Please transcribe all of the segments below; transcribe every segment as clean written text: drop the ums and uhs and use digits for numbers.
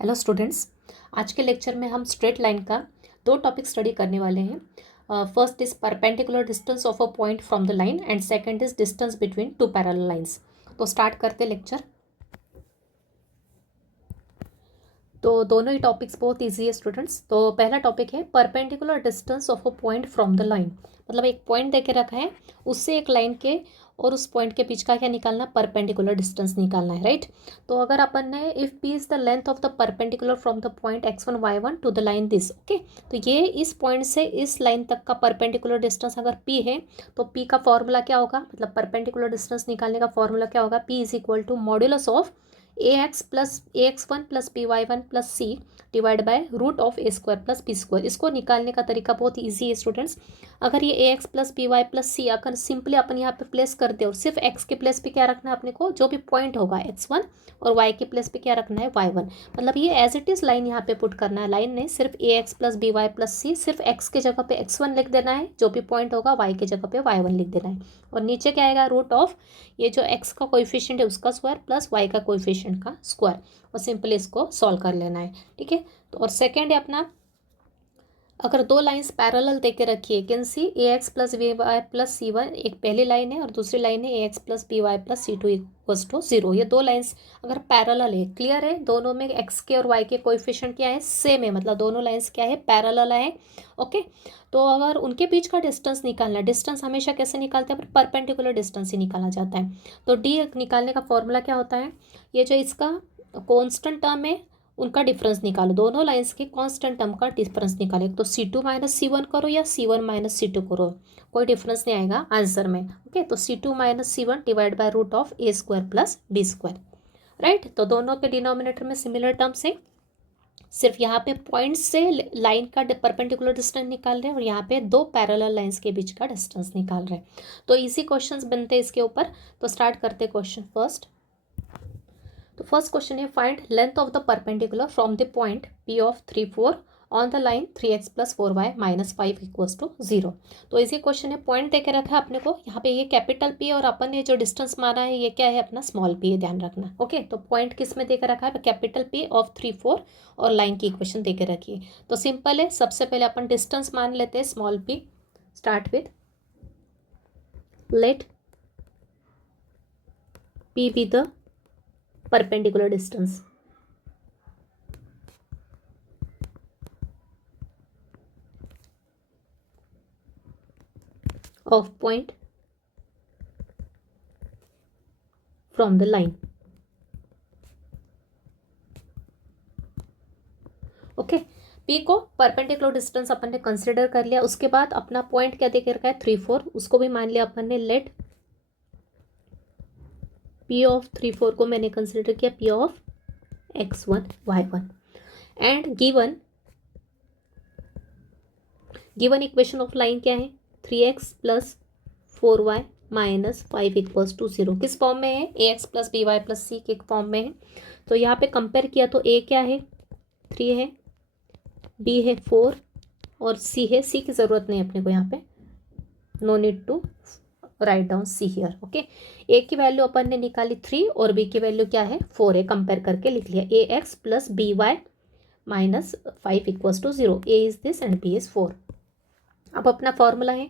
Hello students. आज के lecture में हम स्ट्रेट लाइन का दो टॉपिक स्टडी करने वाले हैं। First is perpendicular distance of a point from the line and second is distance between two parallel lines. तो स्टार्ट करते लेक्चर। तो दोनों ही टॉपिक्स बहुत इजी है स्टूडेंट्स। तो पहला टॉपिक है perpendicular distance of a point from the line. मतलब एक पॉइंट देके रखा है, उससे एक लाइन के और उस पॉइंट के बीच का क्या निकालना, परपेंडिकुलर डिस्टेंस निकालना है, राइट। तो अगर अपन ने if P is the length of the perpendicular from the point x1 y1 to the line this, okay. तो ये इस पॉइंट से इस लाइन तक का परपेंडिकुलर डिस्टेंस अगर p है तो p का फॉर्मूला क्या होगा, मतलब परपेंडिकुलर डिस्टेंस निकालने का फॉर्मूला क्या होगा, p is equal to modulus of ax1 plus py1 plus c divide by root of A square plus B square. इसको निकालने का तरीका बहुत इजी है स्टूडेंट्स। अगर ये ax plus py plus c अगर सिंपली अपन यहाँ पे प्लेस कर दे और सिर्फ x के प्लेस पे क्या रखना है अपने को, जो भी पॉइंट होगा x1, और y के प्लेस पे क्या रखना है y1। मतलब ये एज इट इज़ लाइन यहाँ पे पुट करना है। लाइन ने सिर्फ ax plus by plus c, सिर्फ x के जगह पे x1 लिख देना है, जो भी पॉइंट होगा y के जगह पे y1 लिख देना है। और नीचे क्या आएगा, रूट ऑफ ये जो x का कोएफिशिएंट है उसका स्क्वायर प्लस y का कोएफिशिएंट का स्क्वायर, और सिंपली इसको सॉल्व कर लेना है, ठीक है। तो और सेकेंड है अपना, अगर दो लाइंस पैरेलल दे के रखिए, can C A X plus V Y plus C one एक पहली लाइन है और दूसरी लाइन है A X plus B Y plus C two equals to zero. ये दो लाइंस अगर पैरेलल है, क्लियर है, दोनों में एक्स के और वाई के कोएफिशिएंट क्या है, सेम है, मतलब दोनों लाइंस क्या है, पैरेलल है, ओके। तो अगर उनके बीच का डिस्टेंस निकालना है, डिस्टेंस हमेशा कैसे निकालते हैं, परपेंडिकुलर डिस्टेंस ही निकाला जाता है। तो डी निकालने का फॉर्मूला क्या होता है, ये जो इसका कॉन्स्टेंट टर्म है उनका डिफरेंस निकालो, दोनों लाइंस के कांस्टेंट टर्म का डिफरेंस निकाले। तो C2 माइनस C1 करो या C1 माइनस C2 करो, कोई डिफरेंस नहीं आएगा आंसर में, ओके। तो C2 minus C1 divide by root of A square plus B square, right. तो दोनों के डिनोमिनेटर में सिमिलर टर्म्स है, सिर्फ यहाँ पे पॉइंट से लाइन का परपेंडिकुलर डिस्टेंस निकाल रहे हैं और यहाँ पे दो पैरेलल लाइंस के बीच का डिस्टेंस निकाल रहे हैं। तो इजी क्वेश्चंस बनते हैं इसके ऊपर। तो स्टार्ट करते क्वेश्चन फर्स्ट। तो फर्स्ट क्वेश्चन है, find length of the perpendicular from the point P of 3 4 on the line 3x plus 4y minus 5 equals to 0। तो इसी क्वेश्चन है, पॉइंट देके रखा है अपने को, यहाँ पे ये कैपिटल P और अपन ने जो डिस्टेंस माना है ये क्या है अपना स्मॉल p है, ध्यान रखना, ओके। तो पॉइंट किस में देकर रखा है, कैपिटल P ऑफ 3 4 और लाइन की इक्वेशन देके रखी है। तो सिंपल है, सबसे पहले अपन डिस्टेंस मान लेते हैं small p। Start with let p be the perpendicular distance of point from the line, okay. P को परपेंडिकुलर डिस्टेंस अपन ने कंसिडर कर लिया, उसके बाद अपना पॉइंट क्या देकर रखा है 3 4, उसको भी मान लिया अपन ने। लेट P ऑफ 3 4 को मैंने कंसिडर किया P of x1 y1 and given equation of line क्या है, 3x plus 4y minus 5 equals to 0। किस फॉर्म में है, ax plus B Y plus C के फॉर्म में है। तो यहाँ पे कंपेयर किया तो a क्या है 3 है, b है 4 और c है, c की ज़रूरत नहीं अपने को यहाँ पे, no need to write down C here, okay. a की वैल्यू अपन ने निकाली 3 और b की वैल्यू क्या है 4 है, कंपेयर करके लिख लिया। ax plus B Y minus 5 equals to 0, a is this and b is 4। अब अपना फॉर्मूला है,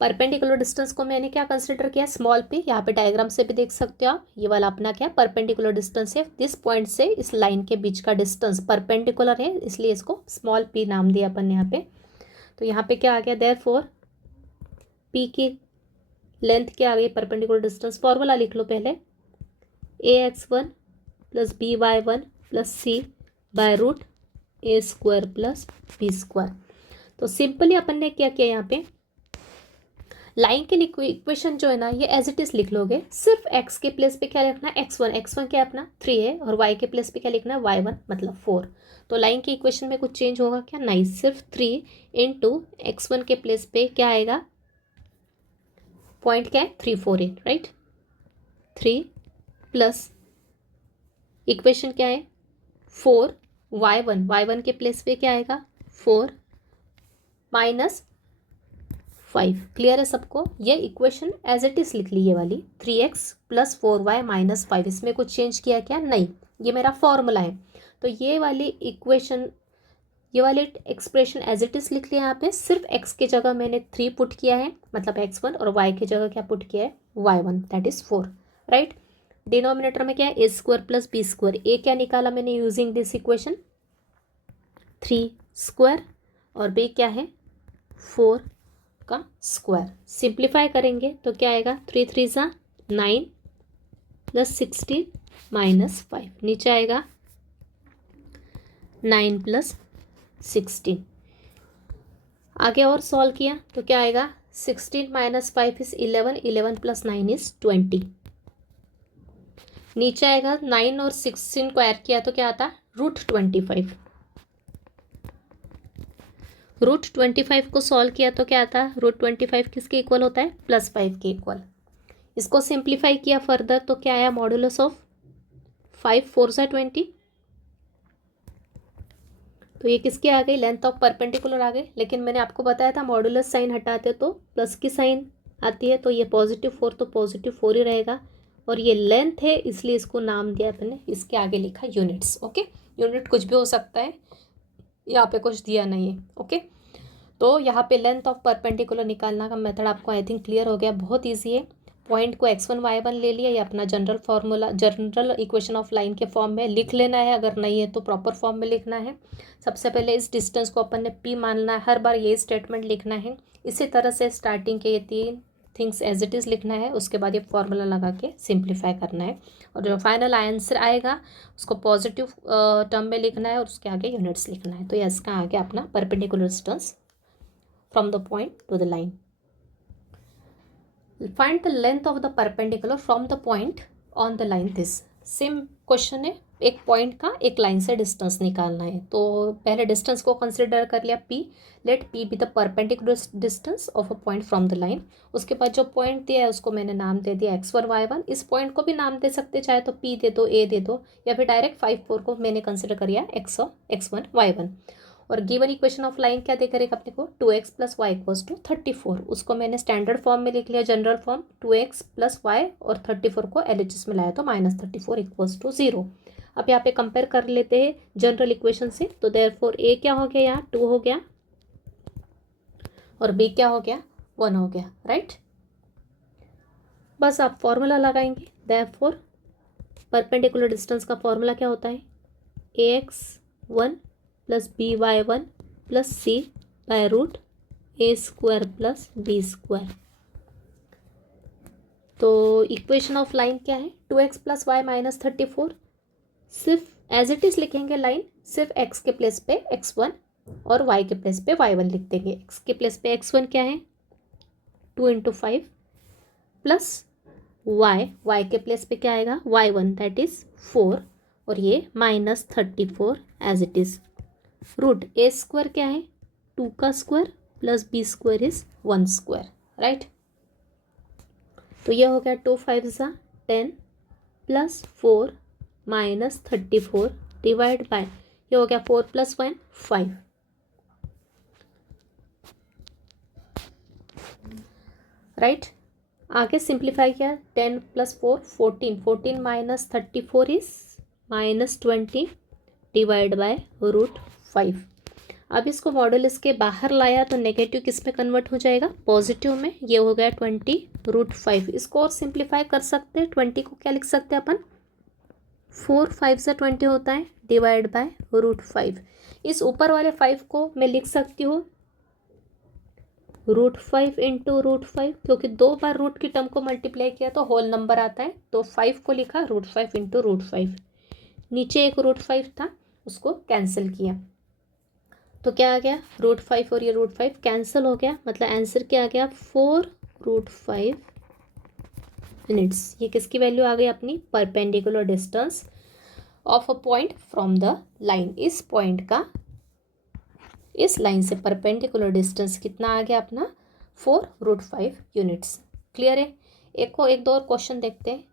परपेंडिकुलर डिस्टेंस को मैंने क्या कंसिडर किया, स्मॉल p। यहाँ पे डायग्राम से भी देख सकते हो आप, ये वाला अपना क्या परपेंडिकुलर डिस्टेंस है, दिस पॉइंट से इस लाइन के बीच का डिस्टेंस परपेंडिकुलर है, इसलिए इसको स्मॉल p नाम दिया अपन ने यहाँ पे। तो यहाँ पे क्या आ गया, देयरफॉर p की लेंथ क्या आ गई, परपेंडिकुलर डिस्टेंस, फॉर्मूला लिख लो पहले, ax1 plus by1 plus c by root A square plus B square. तो सिंपली अपन ने क्या किया, यहाँ पे लाइन के इक्वेशन जो है ना ये एज इट इज लिख लोगे, सिर्फ x के प्लेस पे क्या लिखना है x1 क्या अपना 3 है और y के प्लेस पे क्या लिखना है y1 मतलब 4। तो लाइन के इक्वेशन में कुछ चेंज होगा क्या, नहीं, सिर्फ 3 इंटू x1 के प्लेस पे क्या आएगा, पॉइंट क्या है 3 4 है, राइट। 3 प्लस इक्वेशन क्या है 4 y1 के प्लेस पे क्या आएगा 4 माइनस 5। क्लियर है सबको, ये इक्वेशन एज इट इज लिख ली, ये वाली 3x प्लस 4y माइनस 5, इसमें कुछ चेंज किया क्या, नहीं, ये मेरा फॉर्मूला है। तो ये वाली इक्वेशन, ये वाले एक्सप्रेशन एज इट इज़ लिख लिया यहाँ पे। सिर्फ x की जगह मैंने 3 पुट किया है, मतलब x1, और y की जगह क्या पुट किया है, y1, that is 4, right. Denominator में क्या है, ए स्क्वायर प्लस बी स्क्वायर। ए क्या निकाला मैंने यूजिंग दिस इक्वेशन, 3 स्क्वायर, और बी क्या है, 4 का स्क्वायर। सिंप्लीफाई करेंगे तो क्या आएगा, 3 3 ज़ा 9 प्लस 16 माइनस 5, नीचे आएगा 9 प्लस 16। आगे और सॉल्व किया तो क्या आएगा, 16 माइनस 5 इज 11, 11 प्लस 9 इज 20। नीचे आएगा 9 और 16 को ऐड किया तो क्या आता, √25। √25 को सॉल्व किया तो क्या आता, √25 किसके इक्वल होता है, +5 के इक्वल। इसको सिंप्लीफाई किया फर्दर तो क्या आया, मॉडुलस ऑफ 5 4 ज़ा 20। तो ये किसकी आ गई, लेंथ ऑफ परपेंडिकुलर आ गई। लेकिन मैंने आपको बताया था मॉडुलस साइन हटाते तो प्लस की साइन आती है, तो ये +4 तो +4 ही रहेगा। और ये लेंथ है इसलिए इसको नाम दिया मैंने, इसके आगे लिखा यूनिट्स। ओके, यूनिट कुछ भी हो सकता है, यहाँ पे कुछ दिया नहीं है। ओके, तो यहाँ पे लेंथ ऑफ परपेंडिकुलर निकालना का मेथड आपको आई थिंक क्लियर हो गया, बहुत ईजी है। पॉइंट को x1 y1 ले लिया, या अपना general formula, general equation of line के फॉर्म में लिख लेना है, अगर नहीं है तो प्रॉपर फॉर्म में लिखना है। सबसे पहले इस डिस्टेंस को अपन ने p मानना है, हर बार यही स्टेटमेंट लिखना है। इसी तरह से स्टार्टिंग के ये 3 थिंग्स एज इट इज़ लिखना है, उसके बाद ये फॉर्मूला लगा के सिंप्लीफाई करना है, और जो फाइनल आंसर आएगा उसको पॉजिटिव टर्म में लिखना है, और उसके आगे यूनिट्स लिखना है। तो ये इसका आगे अपना perpendicular distance from the point two the line. Find the length of the perpendicular from the point on the line this। Same question है, एक पॉइंट का एक लाइन से डिस्टेंस निकालना है। तो पहले डिस्टेंस को कंसिडर कर लिया p, let p be the perpendicular distance of a point from the line. उसके बाद जो पॉइंट दिया है उसको मैंने नाम दे दिया x1 y1। इस पॉइंट को भी नाम दे सकते, चाहे तो p दे दो, a दे दो, या फिर डायरेक्ट 5 4 को मैंने कंसिडर कर लिया x1 y1। और गिवन इक्वेशन ऑफ लाइन क्या देकर एक अपने को, 2x + y = 34। उसको मैंने स्टैंडर्ड फॉर्म में लिख लिया, जनरल फॉर्म, 2x + y और 34 को LHS में लाया तो -34 = 0। अब यहाँ पे कंपेयर कर लेते हैं जनरल इक्वेशन से। तो देयरफॉर a क्या हो गया, यहाँ 2 हो गया, और b क्या हो गया, 1 हो गया, राइट। बस आप फॉर्मूला लगाएंगे। देयरफॉर परपेंडिकुलर डिस्टेंस का फॉर्मूला क्या होता है, ax1 + by1 + c √a² + b²। तो इक्वेशन ऑफ लाइन क्या है, 2x + y - 34। सिर्फ एज इट इज़ लिखेंगे लाइन, सिर्फ x के प्लेस पे x1 और y के प्लेस पे y1 लिख देंगे। x के प्लेस पे x1 क्या है, 2 × 5 प्लस y के प्लेस पे क्या आएगा, y1 दैट इज़ 4, और ये -34 एज इट इज़। √a² क्या है, 2 का square plus b² is 1², right. तो ये हो गया 2 5 ज़ा 10 + 4 - 34 डिवाइड बाय, ये हो गया 4 + 1 5, राइट। आगे सिंप्लीफाई किया, 10 + 4 14, 14 - 34 इज -20 डिवाइड बाय √5। अब इसको मॉडुलस के बाहर लाया तो नेगेटिव किस में कन्वर्ट हो जाएगा, पॉजिटिव में। ये हो गया 20 √5। इसको और सिंप्लीफाई कर सकते हैं, 20 को क्या लिख सकते हैं अपन, 4 5 ज़ा 20 होता है डिवाइड बाय √5। इस ऊपर वाले 5 को मैं लिख सकती हूँ √5 × √5, क्योंकि 2 बार रूट की टर्म को मल्टीप्लाई किया तो होल नंबर आता है। तो 5 को लिखा √5 × √5। नीचे एक √5 था, उसको कैंसिल किया तो क्या आ गया, √5 और ये √5 कैंसिल हो गया, मतलब आंसर क्या आ गया, 4√5 मिनट्स। ये किसकी वैल्यू आ गई अपनी, perpendicular distance of a point from the line. इस पॉइंट का इस लाइन से परपेंडिकुलर डिस्टेंस कितना आ गया अपना, 4√5 यूनिट्स। क्लियर है। एक दो और क्वेश्चन देखते हैं।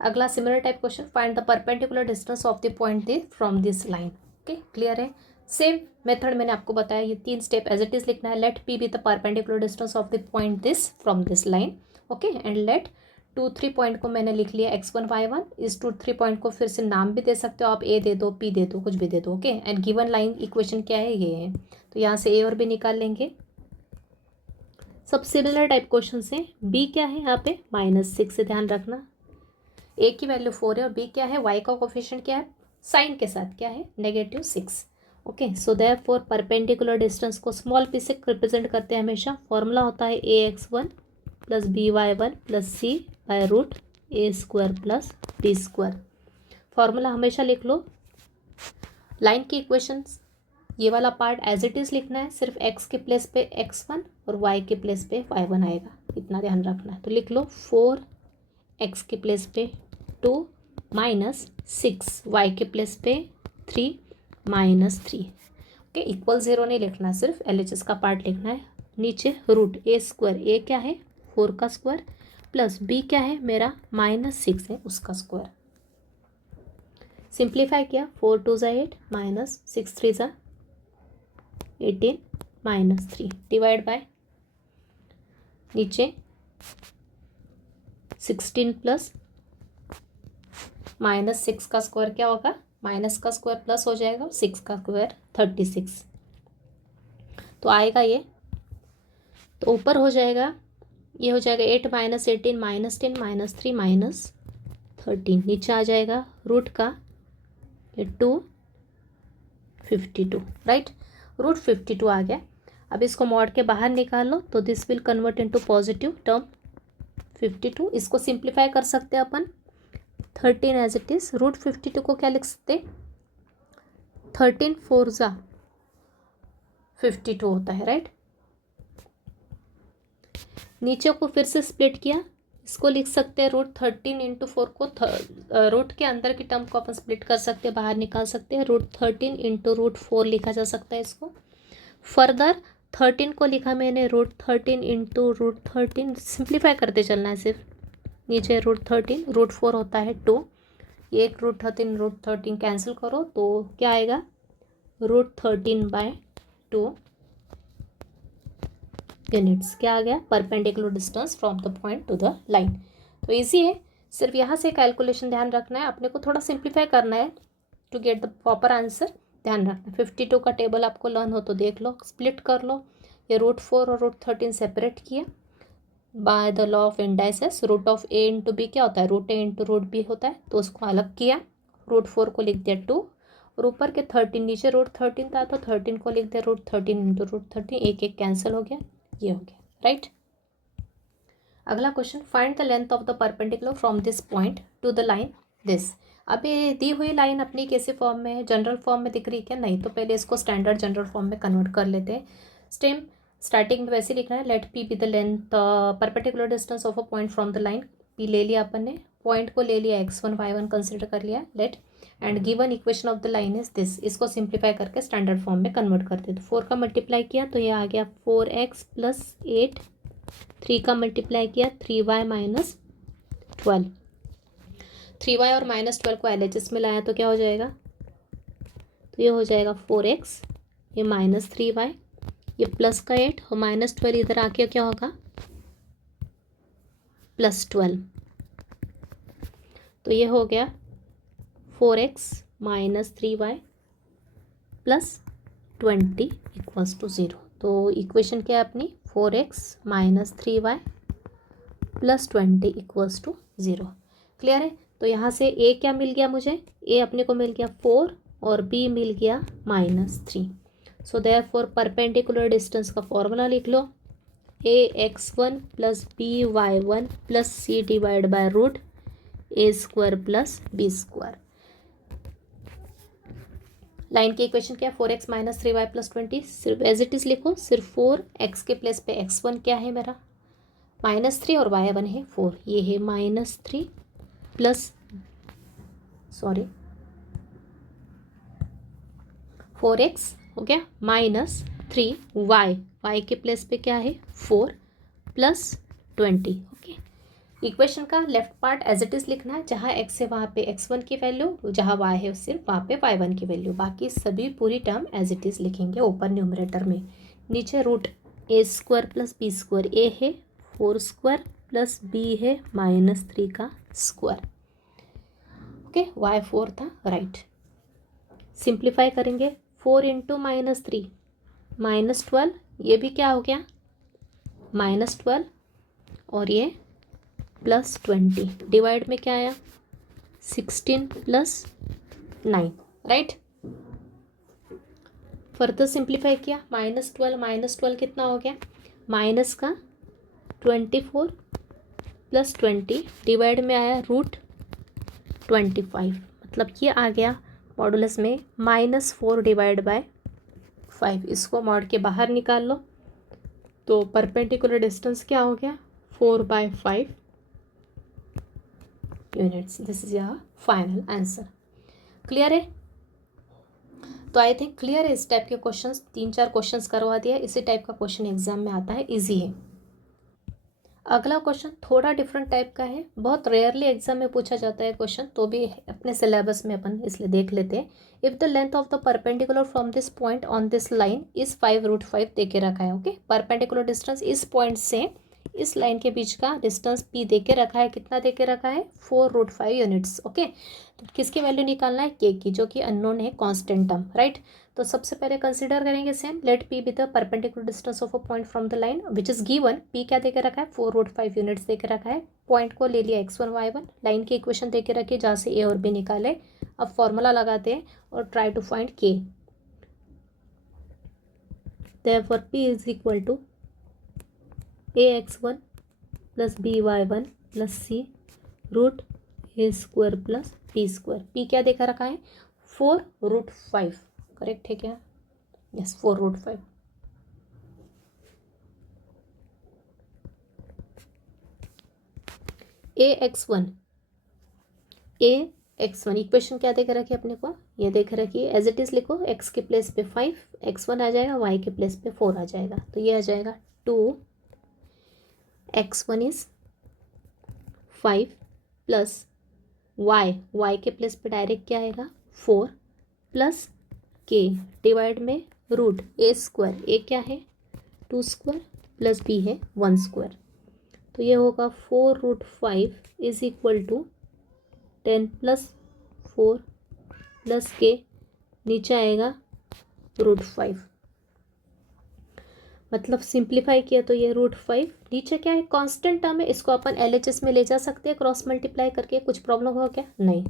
अगला similar type question, find the perpendicular distance of the point this from this line. Okay, clear है। सेम मेथड मैंने आपको बताया, ये 3 स्टेप एज इट इज लिखना है। Let p be the perpendicular distance of the point this from this line, okay, and let 2 3 point को मैंने लिख लिया x1 y1। इस 2 3 पॉइंट को फिर से नाम भी दे सकते हो आप, ए दे दो, पी दे दो, कुछ भी दे दो। Okay, and given line equation क्या है, ये है। तो यहाँ से ए और बी निकाल लेंगे। सब सिमिलर टाइप क्वेश्चन से। बी क्या है यहाँ पे -6 से ध्यान रखना। ए की वैल्यू 4 है और बी क्या है, वाई का कोफिशिएंट क्या है, साइन के साथ क्या है, -6। Okay, so therefore perpendicular distance को स्मॉल पी से रिप्रेजेंट करते हैं हमेशा। फॉर्मूला होता है ax1 plus by1 plus c by root a² plus b²। Formula हमेशा लिख लो। लाइन की इक्वेशंस, ये वाला पार्ट एज इट इज़ लिखना है, सिर्फ x के प्लेस पे x1 और y के प्लेस पे y1 आएगा, इतना ध्यान रखना है। तो लिख लो 4x के प्लेस पे 2 माइनस 6, y के प्लेस पे 3 -3। ओके, इक्वल 0 नहीं लिखना है, सिर्फ LHS का पार्ट लिखना है। नीचे रूट a², ए क्या है 4 का स्क्वायर, प्लस b क्या है मेरा -6 है उसका स्क्वायर। सिंप्लीफाई किया, 4 2 ज़ा 8 माइनस 6 3 ज़ा 18 -3 डिवाइड बाय नीचे 16 प्लस -6 का स्क्वायर क्या होगा, माइनस का स्क्वायर प्लस हो जाएगा, 6 का स्क्वायर 36। तो आएगा ये, तो ऊपर हो जाएगा, ये हो जाएगा 8 - 18 -10 -3 -13। नीचे आ जाएगा रूट का ये 252, राइट। रूट 52 आ गया। अब इसको मॉड के बाहर निकाल लो, तो this will convert into positive term 52। इसको सिंप्लीफाई कर सकते हैं अपन 13 एज इट इज। रूट 52 को क्या लिख सकते, 13 4 ज़ा 52 होता है, राइट। नीचे को फिर से स्प्लिट किया, इसको लिख सकते हैं रूट 13 इंटू 4 को रूट के अंदर की टर्म को अपन स्प्लिट कर सकते हैं, बाहर निकाल सकते हैं। रूट 13 इंटू रूट 4 लिखा जा सकता है इसको। फर्दर 13 को लिखा मैंने रूट 13 इंटू रूट 13, सिंप्लीफाई करते चलना है सिर्फ। नीचे रूट 13, रूट 4 होता है 2, ये एक रूट 13 कैंसिल करो तो क्या आएगा, रूट 13/2 यूनिट्स। क्या आ गया, perpendicular distance from the point two the line. तो इजी है, सिर्फ यहाँ से कैलकुलेशन ध्यान रखना है, अपने को थोड़ा सिंप्लीफाई करना है to get the proper answer. ध्यान रखना 52 का टेबल आपको लर्न हो तो देख लो, स्प्लिट कर लो। ये रूट 4 और रूट 13 सेपरेट किया by the law of indices. Root of A into B क्या होता है, root A into root B होता है, तो उसको अलग किया। रूट 4 को लिख दिया 2 और ऊपर के 13, नीचे रूट 13 था तो 13 को लिख दिया रूट 13 इंटू रूट 13, एक एक कैंसिल हो गया, ये हो गया, राइट। अगला question, find the length of the perpendicular from this point two the line this. अब ये दी हुई लाइन अपनी कैसे फॉर्म में है, जनरल फॉर्म में दिख रही है क्या, नहीं, तो पहले इसको स्टैंडर्ड जनरल फॉर्म में कन्वर्ट कर लेते हैं। स्टेम स्टार्टिंग में वैसे लिखना है, let P be the length perpendicular distance of a point from the line. P ले लिया अपन ने, पॉइंट को ले लिया x1 y1 कंसिडर कर लिया, let and given equation of the line is this. इसको सिंप्लीफाई करके स्टैंडर्ड फॉर्म में कन्वर्ट करते हैं। तो 4 का मल्टीप्लाई किया तो ये आ गया 4x प्लस 8, 3 का मल्टीप्लाई किया 3y माइनस 12, 3y और -12 को LHS में लाया तो क्या हो जाएगा, तो ये हो जाएगा 4x, ये -3y, ये प्लस का 8 और -12 इधर आके क्या होगा, +12। तो ये हो गया 4x minus 3y plus 20 equals to 0। तो इक्वेशन क्या है अपनी, 4x minus 3y plus 20 equals to 0। Clear है। तो यहाँ से a क्या मिल गया मुझे, a अपने को मिल गया 4 और b मिल गया -3। सो देयरफॉर परपेंडिकुलर डिस्टेंस का फॉर्मूला लिख लो, ax1 plus by1 plus c divide by root a² plus b²। Line की इक्वेशन क्या है, 4x माइनस 3y प्लस 20, सिर्फ एज इट इज़ लिखो, सिर्फ 4x के प्लेस पे x1 क्या है मेरा -3 और y1 है 4, ये है -3 प्लस 4x हो गया -3y, y के प्लेस पे क्या है 4 प्लस 20। ओके, इक्वेशन का left part as it is लिखना है, जहाँ x है वहाँ पे x1 की वैल्यू, जहाँ y है सिर्फ वहाँ पे y1 की वैल्यू, बाकी सभी पूरी टर्म एज इट इज़ लिखेंगे ऊपर न्यूमरेटर में। नीचे root a² plus b², a है 4² प्लस बी है -3 का स्क्वायर। ओके, y4 था राइट। सिंप्लीफाई करेंगे, 4 इंटू -3 -12, ये भी क्या हो गया -12 और ये +20, डिवाइड में क्या आया 16 + 9 राइट। फर्दर सिंप्लीफाई किया, -12 कितना हो गया माइनस का 24 + 20, डिवाइड में आया √25, मतलब ये आ गया मॉडुलस में -4 / 5। इसको मॉड के बाहर निकाल लो तो परपेंडिकुलर डिस्टेंस क्या हो गया 4/5 units. This is your final answer. Clear है? तो आई थिंक क्लियर है। इस टाइप के क्वेश्चंस 3-4 क्वेश्चंस करवा दिया, इसी टाइप का क्वेश्चन एग्जाम में आता है, इजी है। अगला क्वेश्चन थोड़ा डिफरेंट टाइप का है, बहुत रेयरली एग्जाम में पूछा जाता है क्वेश्चन, तो भी अपने सिलेबस में अपन इसलिए देख लेते हैं। If the length of the perpendicular from this point on this line is 5√5 दे के रखा है। ओके, परपेंडिकुलर डिस्टेंस इस पॉइंट से इस लाइन के बीच का डिस्टेंस p दे के रखा है। कितना दे के रखा है 4√5 यूनिट्स। ओके, तो किसकी वैल्यू निकालना है k की, जो कि अननोन है, कांस्टेंट टर्म राइट। तो सबसे पहले कंसीडर करेंगे same, let p be the perpendicular distance of a point from the line which is given. p क्या देके रखा है 4√5 यूनिट्स देके रखा है। पॉइंट को ले लिया x1 y1, लाइन की इक्वेशन देके रखी जहाँ से a और b निकाले। अब फॉर्मूला लगाते हैं और try to find k। Therefore p is equal to ax1 + by1 + c √a² + b²। p क्या देखा रखा है 4√5, करेक्ट है क्या? यस 4√5। ax1 इक्वेशन क्या देख रखी है अपने को, ये देख रखी है एज इट इज लिखो, x के प्लेस पे 5, x1 आ जाएगा, y के प्लेस पे 4 आ जाएगा, तो ये आ जाएगा 2x1 इज 5 प्लस y के प्लेस पे डायरेक्ट क्या आएगा 4 प्लस k डिवाइड में √a², a क्या है 2² प्लस b है 1², तो ये होगा 4√5 इज इक्वल टू 10 + 4 + k, नीचे आएगा √5। मतलब सिंप्लीफाई किया तो ये √5, नीचे क्या है कांस्टेंट टर्म है, इसको अपन LHS में ले जा सकते हैं क्रॉस मल्टीप्लाई करके। कुछ प्रॉब्लम हो क्या? नहीं,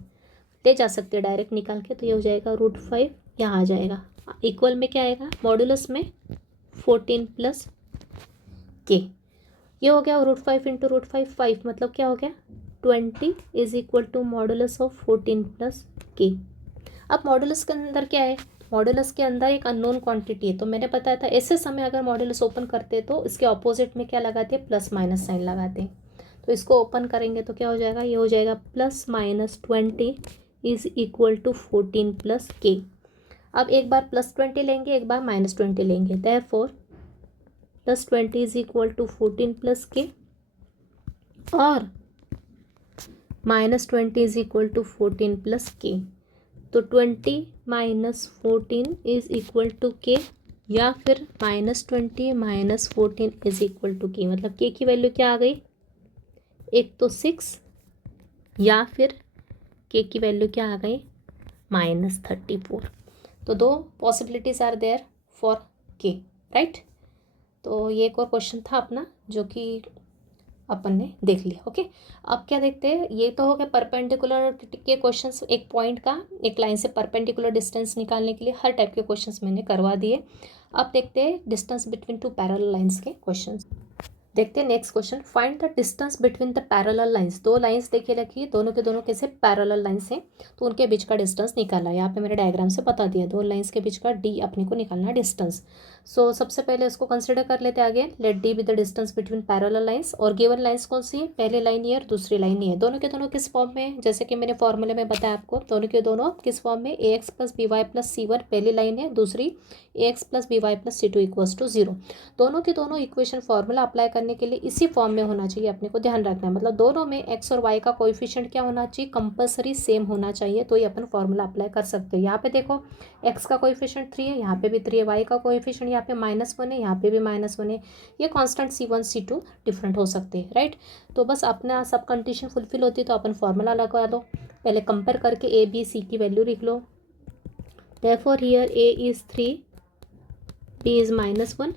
ले जा सकते हैं डायरेक्ट निकाल के। तो ये हो जाएगा √5, यहाँ आ जाएगा इक्वल में क्या आएगा मॉडुलस में 14 + k। ये हो गया √5 × √5 5, मतलब क्या हो गया 20 is equal to modulus of 14 + k। अब मॉडुलस के अंदर क्या है, मॉडुलस के अंदर एक अननोन क्वांटिटी है। तो मैंने बताया था ऐसे समय अगर मॉडुलस ओपन करते तो इसके ऑपोजिट में क्या लगाते हैं +- साइन लगाते हैं। तो इसको ओपन करेंगे तो क्या हो जाएगा, ये हो जाएगा +-20 इज इक्वल टू 14 + k। अब एक बार +20 लेंगे, एक बार -20 लेंगे, therefore +20 is equal to 14 + k और -20 इज इक्वल टू 14 + k। तो 20 - 14 इज इक्वल टू k, या फिर -20 - 14 इज इक्वल टू k। मतलब k की वैल्यू क्या आ गई, एक तो 6, या फिर k की वैल्यू क्या आ गई -34। तो दो possibilities are there for k right. तो ये एक और क्वेश्चन था अपना जो कि अपन ने देख लिया। ओके, अब क्या देखते हैं, ये तो हो गया परपेंडिकुलर के क्वेश्चंस, एक पॉइंट का एक लाइन से परपेंडिकुलर डिस्टेंस निकालने के लिए हर टाइप के क्वेश्चंस मैंने करवा दिए। अब देखते हैं डिस्टेंस बिटवीन 2 पैरेलल लाइंस के क्वेश्चंस। देखते हैं next question, find the distance between the parallel lines. दो लाइंस देखिए रखिए, दोनों के दोनों कैसे पैरेलल लाइंस हैं, तो उनके बीच का डिस्टेंस निकाला है। यहाँ पे मैंने डायग्राम से बता दिया, दो लाइंस के बीच का d अपने को निकालना डिस्टेंस। सो सबसे पहले इसको कंसिडर कर लेते हैं आगे, let d be the distance between parallel lines. और गिवन लाइंस कौन सी है, पहले लाइन ये और दूसरी लाइन ये, दोनों के दोनों किस फॉर्म में, जैसे कि मैंने फॉर्मूले में बताया आपको, दोनों के दोनों किस फॉर्म में, ax + by + c1 पहली लाइन है, दूसरी ax + by + c2 = 0। दोनों के दोनों इक्वेशन फॉर्मूला अप्लाई करने के लिए इसी फॉर्म में होना चाहिए, अपने को ध्यान रखना है। मतलब दोनों में x और y का कोएफिशिएंट क्या होना चाहिए, कंपलसरी सेम होना चाहिए, तो ये अपन फॉर्मूला अप्लाई कर सकते हैं। यहाँ पे देखो x का कोएफिशिएंट 3 है, यहाँ पे भी 3 है, y का कोएफिशिएंट यहाँ पे -1 है, यहाँ पे भी -1 है। ये कांस्टेंट C1 C2 डिफरेंट हो सकते हैं, राइट। तो बस अपना सब कंडीशन फुलफिल होती है तो अपन फॉर्मूला लगा दो। पहले कंपेयर करके A B C की वैल्यू लिख लो। Therefore here A is 3, B is -1,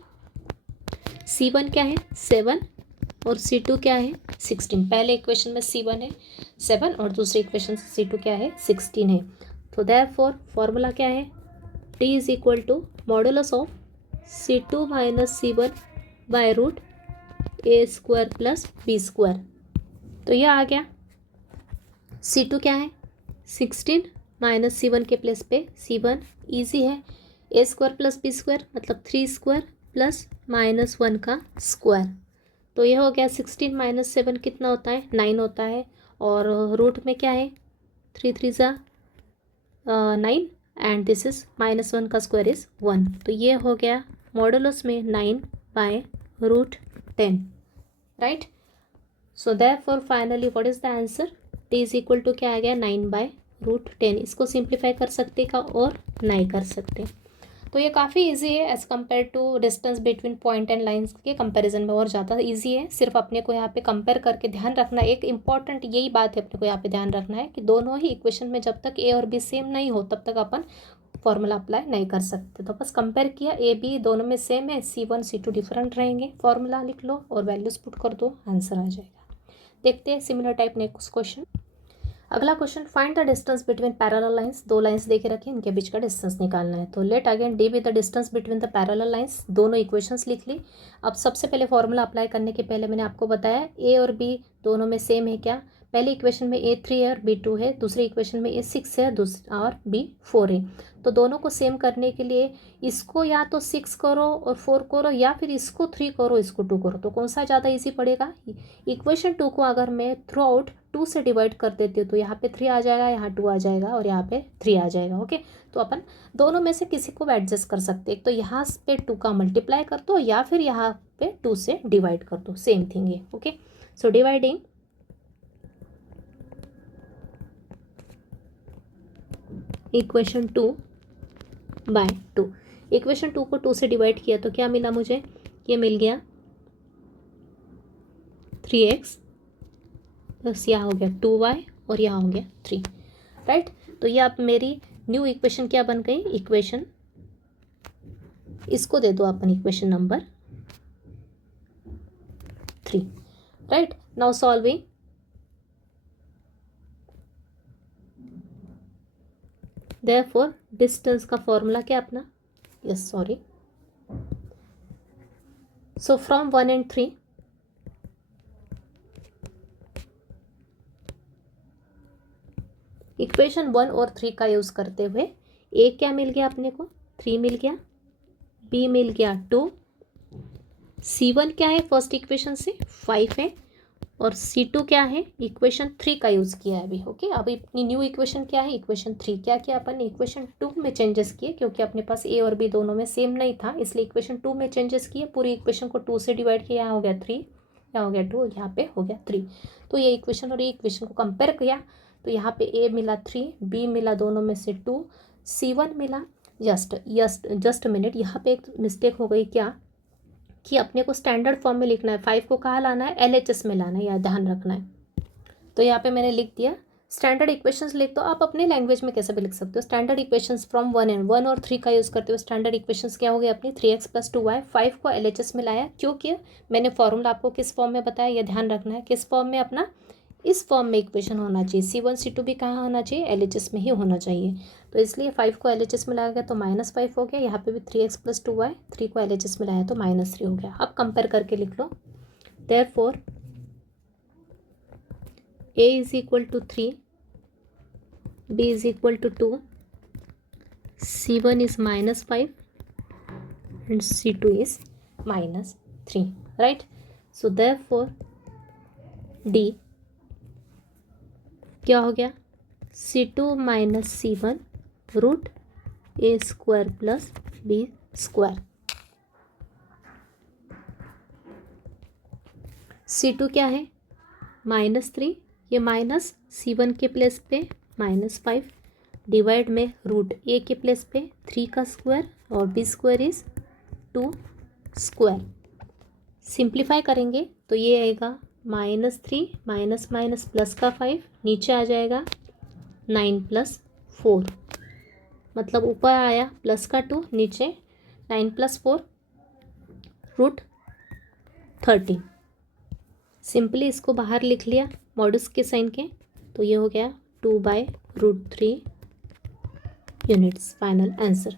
C1 क्या है 7 और C2 क्या है 16। पहले इक्वेशन में C1 है 7 और दूसरे इक्वेशन से C2 क्या है 16 है। तो देयरफॉर फॉर्मूला क्या है, T is equal to modulus of C2 minus C1 by root A² plus B²। तो यह आ गया। C2 क्या है 16 माइनस C1 के प्लेस पे C1 ईजी है, A² प्लस B² मतलब 3² प्लस -1 का स्क्वायर। तो यह हो गया 16 माइनस 7 कितना होता है 9 होता है। और रूट में क्या है 3 3 ज़ा 9 एंड दिस इज -1 का स्क्वायर इज 1। तो ये हो गया मॉडुलस में 9 by root 10, right. So therefore finally what is the answer, T is equal to क्या आ गया 9 बाय रूट 10। इसको सिंप्लीफाई कर सकते का और नहीं कर सकते। तो ये काफ़ी इजी है as compare to distance between point and lines के कंपैरिजन में और ज़्यादा इजी है। सिर्फ अपने को यहाँ पे कंपेयर करके ध्यान रखना, एक इंपॉर्टेंट यही बात है अपने को यहाँ पे ध्यान रखना है कि दोनों ही इक्वेशन में जब तक ए और बी सेम नहीं हो तब तक अपन फॉर्मूला अप्लाई नहीं कर सकते। तो बस कंपेयर किया, ए बी दोनों में सेम है, C1 C2 डिफरेंट रहेंगे। फॉर्मूला लिख लो और वैल्यूज पुट कर दो, आंसर आ जाएगा। देखते हैं सिमिलर टाइप नेक्स्ट क्वेश्चन। अगला question, find the distance between parallel lines. दो लाइंस देके रखे, इनके बीच का डिस्टेंस निकालना है। तो let again D be the distance between the parallel lines. दोनों इक्वेशंस लिख ली। अब सबसे पहले फॉर्मूला अप्लाई करने के पहले मैंने आपको बताया ए और बी दोनों में सेम है क्या। पहले इक्वेशन में A3 है और B2 है, दूसरी इक्वेशन में A6 है और B4 है। तो दोनों को सेम करने के लिए इसको या तो 6 करो और 4 करो या फिर इसको 3 करो इसको 2 करो। तो कौन सा ज़्यादा इजी पड़ेगा, इक्वेशन 2 को अगर मैं थ्रू आउट 2 से डिवाइड कर देती हूँ तो यहाँ पे 3 आ जाएगा, यहाँ 2 आ जाएगा और यहाँ पे 3 आ जाएगा। ओके, तो अपन दोनों में से किसी को एडजस्ट कर सकते हैं। तो यहाँ पे 2 का मल्टीप्लाई कर दो या फिर यहाँ पे 2 से डिवाइड कर दो, सेम थिंग है। Okay, so dividing equation 2 by 2। Equation 2 को 2 से डिवाइड किया तो क्या मिला मुझे, ये मिल गया 3x प्लस यहाँ हो गया 2y और यहाँ हो गया 3, राइट। तो ये अब मेरी न्यू इक्वेशन क्या बन गई, इक्वेशन, इसको दे दो अपन equation number 3, right. Now solving, therefore distance का फॉर्मूला क्या अपना, yes sorry, so from 1 and 3 equation 1 और 3 का यूज़ करते हुए ए क्या मिल गया अपने को 3 मिल गया, बी मिल गया 2, C1 क्या है फर्स्ट इक्वेशन से 5 है और C2 क्या है इक्वेशन 3 का यूज़ किया है अभी। ओके, अब अपनी न्यू इक्वेशन क्या है, इक्वेशन 3। क्या किया अपन, इक्वेशन 2 में चेंजेस किए क्योंकि अपने पास ए और बी दोनों में सेम नहीं था, इसलिए इक्वेशन 2 में चेंजेस किए। पूरी इक्वेशन को 2 से डिवाइड किया, यहाँ हो गया 3, यहाँ हो गया 2, यहाँ पे हो गया 3। तो ये इक्वेशन और ये इक्वेशन को कंपेयर किया तो यहाँ पे ए मिला 3, बी मिला दोनों में से 2, C1 मिला जस्ट मिनट, यहाँ पे एक मिस्टेक हो गई क्या कि अपने को स्टैंडर्ड फॉर्म में लिखना है, 5 को कहाँ लाना है LHS में लाना है, या ध्यान रखना है। तो यहाँ पे मैंने लिख दिया स्टैंडर्ड इक्वेशंस। लिख दो आप अपने लैंग्वेज में कैसे भी लिख सकते हो, स्टैंडर्ड इक्वेशंस फ्रॉम 1 और 3 का यूज़ करते हो। स्टैंडर्ड इक्वेशंस क्या हो गई अपनी 3x + 2y, 5 को LHS में लाया क्योंकि मैंने फॉर्मूला आपको किस फॉर्म में बताया, यह ध्यान रखना है किस फॉर्म में, अपना इस फॉर्म में इक्वेशन होना चाहिए। C1 C2 भी कहाँ होना चाहिए, LHS में ही होना चाहिए। तो इसलिए 5 को LHS में लाया गया तो -5 हो गया, यहाँ पे भी 3x + 2y, 3 को LHS में लाया तो -3 हो गया। अब कंपेयर करके लिख लो, therefore A is equal to 3, B is equal to 2, C1 is -5 and C2 is -3, right. So therefore D क्या हो गया, C2 - C1 root A² plus B²। C2 क्या है -3, ये माइनस C1 के प्लेस पे -5 डिवाइड में रूट A के प्लेस पे 3 का स्क्वायर और B² इज 2 स्क्वायर। सिंप्लीफाई करेंगे तो ये आएगा -3 माइनस माइनस प्लस का 5, नीचे आ जाएगा 9 + 4, मतलब ऊपर आया प्लस का 2, नीचे 9 + 4 √13। सिंपली इसको बाहर लिख लिया मॉड्यूलस के साइन के, तो ये हो गया 2/√3 यूनिट्स, फाइनल आंसर।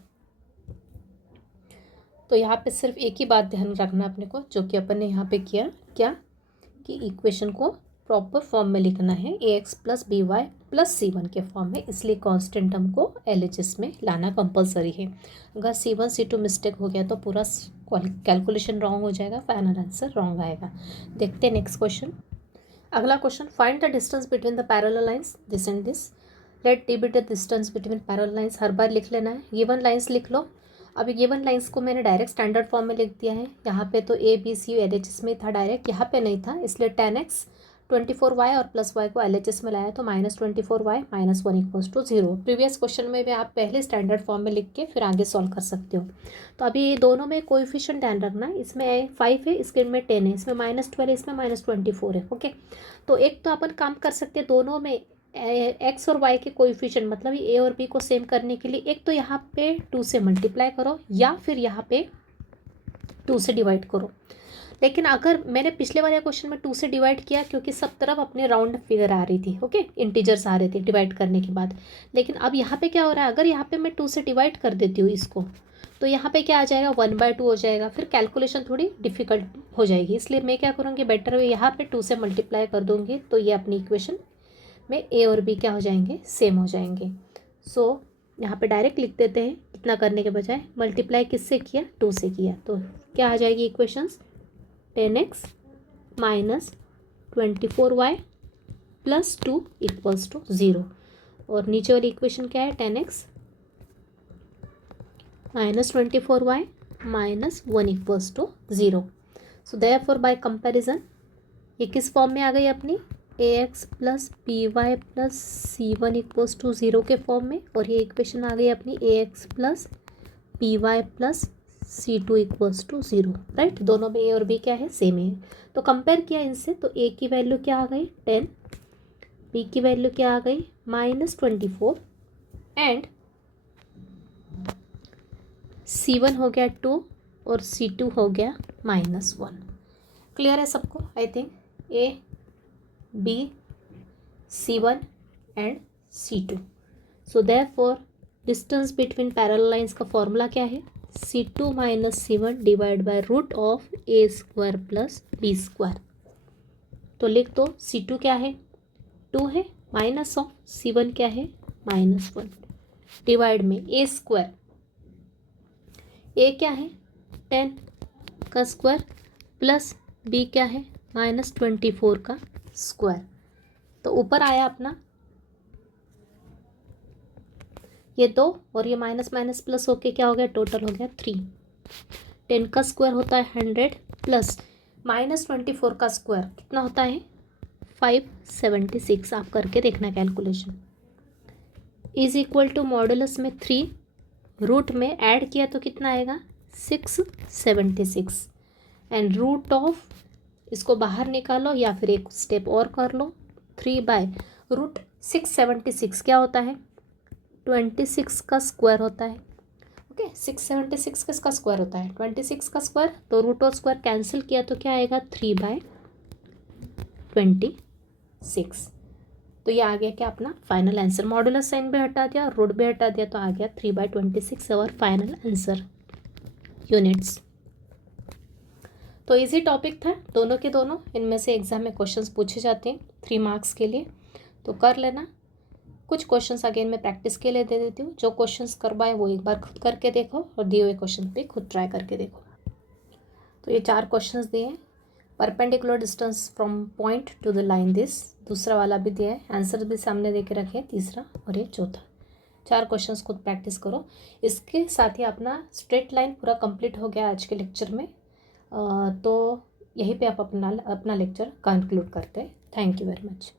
तो यहाँ पे सिर्फ एक ही बात ध्यान रखना अपने को, जो कि अपन ने यहाँ पे किया क्या कि इक्वेशन को प्रॉपर फॉर्म में लिखना है, ax + by + c1 के फॉर्म में, इसलिए कांस्टेंट टर्म को LHS में लाना कंपलसरी है। अगर C1 C2 मिस्टेक हो गया तो पूरा कैलकुलेशन रॉन्ग हो जाएगा, फाइनल आंसर रॉन्ग आएगा। देखते हैं नेक्स्ट क्वेश्चन। अगला question, find the distance between the parallel lines this and this. Let D be the distance between parallel lines, हर बार लिख लेना है। गिवन लाइंस लिख लो। अभी गिवन लाइंस को मैंने डायरेक्ट स्टैंडर्ड फॉर्म में लिख दिया है। यहाँ पे तो ABC LHS में था डायरेक्ट, यहाँ पे नहीं था, इसलिए 10x 24y और +y को LHS में लाया तो -24y -1 = 0। प्रीवियस क्वेश्चन में भी आप पहले स्टैंडर्ड फॉर्म में लिख के फिर आगे सॉल्व कर सकते हो। तो अभी ये दोनों में कोएफिशिएंट ध्यान रखना है, इसमें 5 है, इसके में 10 है, इसमें -12 है, इसमें -24 है। ओके, तो एक तो अपन काम कर सकते हैं, दोनों में x और y के कोएफिशिएंट, मतलब ए और बी को सेम करने के लिए एक तो यहाँ पे 2 से मल्टीप्लाई करो या फिर यहाँ पे 2 से डिवाइड करो। लेकिन अगर मैंने पिछले वाले क्वेश्चन में 2 से डिवाइड किया क्योंकि सब तरफ अपने राउंड फिगर आ रही थी, ओके, इंटीजर्स आ रहे थे डिवाइड करने के बाद। लेकिन अब यहाँ पे क्या हो रहा है, अगर यहाँ पे मैं 2 से डिवाइड कर देती हूँ इसको, तो यहाँ पे क्या आ जाएगा 1/2 हो जाएगा, फिर कैलकुलेशन थोड़ी डिफिकल्ट हो जाएगी। इसलिए मैं क्या करूँगी, बेटर वे यहाँ पे 2 से मल्टीप्लाई कर दूँगी, तो ये अपनी इक्वेशन में ए और बी क्या हो जाएंगे, सेम हो जाएंगे। सो यहाँ पे डायरेक्ट लिख देते हैं, इतना करने के बजाय मल्टीप्लाई किससे किया, 2 से किया, तो क्या आ जाएगी इक्वेशंस 10x - 24y + 2 = 0। और नीचे वाली इक्वेशन क्या है, 10x - 24y -1 = 0। So therefore by comparison ये किस फॉर्म में आ गई अपनी, ax + by + c1 = 0 के फॉर्म में, और ये इक्वेशन आ गई अपनी ax + by + c2 = 0, राइट। दोनों में ए और बी क्या है, सेम है। तो कंपेयर किया इनसे, तो ए की वैल्यू क्या आ गई 10, बी की वैल्यू क्या आ गई -24 एंड c1 हो गया 2 और c2 हो गया -1। क्लियर है सबको, I think A B c1 and c2। So therefore distance between parallel lines का फॉर्मूला क्या है, c2 - c1 / √a² + b²। तो लिख दो, c2 क्या है 2 है, माइनस ऑफ c1 क्या है -1, डिवाइड में a², a क्या है 10 का स्क्वायर प्लस b क्या है -24 का स्क्वायर। तो ऊपर आया अपना ये 2 और ये माइनस माइनस प्लस होके क्या हो गया, टोटल हो गया 3। 10 का स्क्वायर होता है 100 प्लस -24 का स्क्वायर कितना होता है 576। आप करके देखना calculation. Is equal to modulus में 3, रूट में ऐड किया तो कितना आएगा 676 एंड रूट ऑफ, इसको बाहर निकालो या फिर एक स्टेप और कर लो, 3/√676 क्या होता है 26 का स्क्वायर होता है। ओके 676 किसका स्क्वायर होता है 26 का स्क्वायर, तो रूट और स्क्वायर कैंसिल किया तो क्या आएगा 3/26। तो ये आ गया क्या अपना फाइनल आंसर, मॉडुलस साइन भी हटा दिया और रूट भी हटा दिया, तो आ गया 3/26 और फाइनल आंसर यूनिट्स। तो इजी टॉपिक था दोनों के दोनों, इनमें से एग्जाम में क्वेश्चंस पूछे जाते हैं 3 मार्क्स के लिए, तो कर लेना। कुछ क्वेश्चंस अगेन मैं प्रैक्टिस के लिए दे देती हूँ, जो क्वेश्चंस करवाए वो एक बार खुद करके देखो और दिए हुए क्वेश्चन पे खुद ट्राई करके देखो। तो ये 4 क्वेश्चंस दिए हैं, perpendicular distance from point two the line this, दूसरा वाला भी दिया है, आंसर भी सामने दे के रखे, तीसरा और ये चौथा। 4 क्वेश्चंस खुद प्रैक्टिस करो। इसके साथ ही अपना स्ट्रेट लाइन पूरा कंप्लीट हो गया आज के लेक्चर में। तो यहीं पे आप अपना लेक्चर कंक्लूड करते हैं। Thank you very much.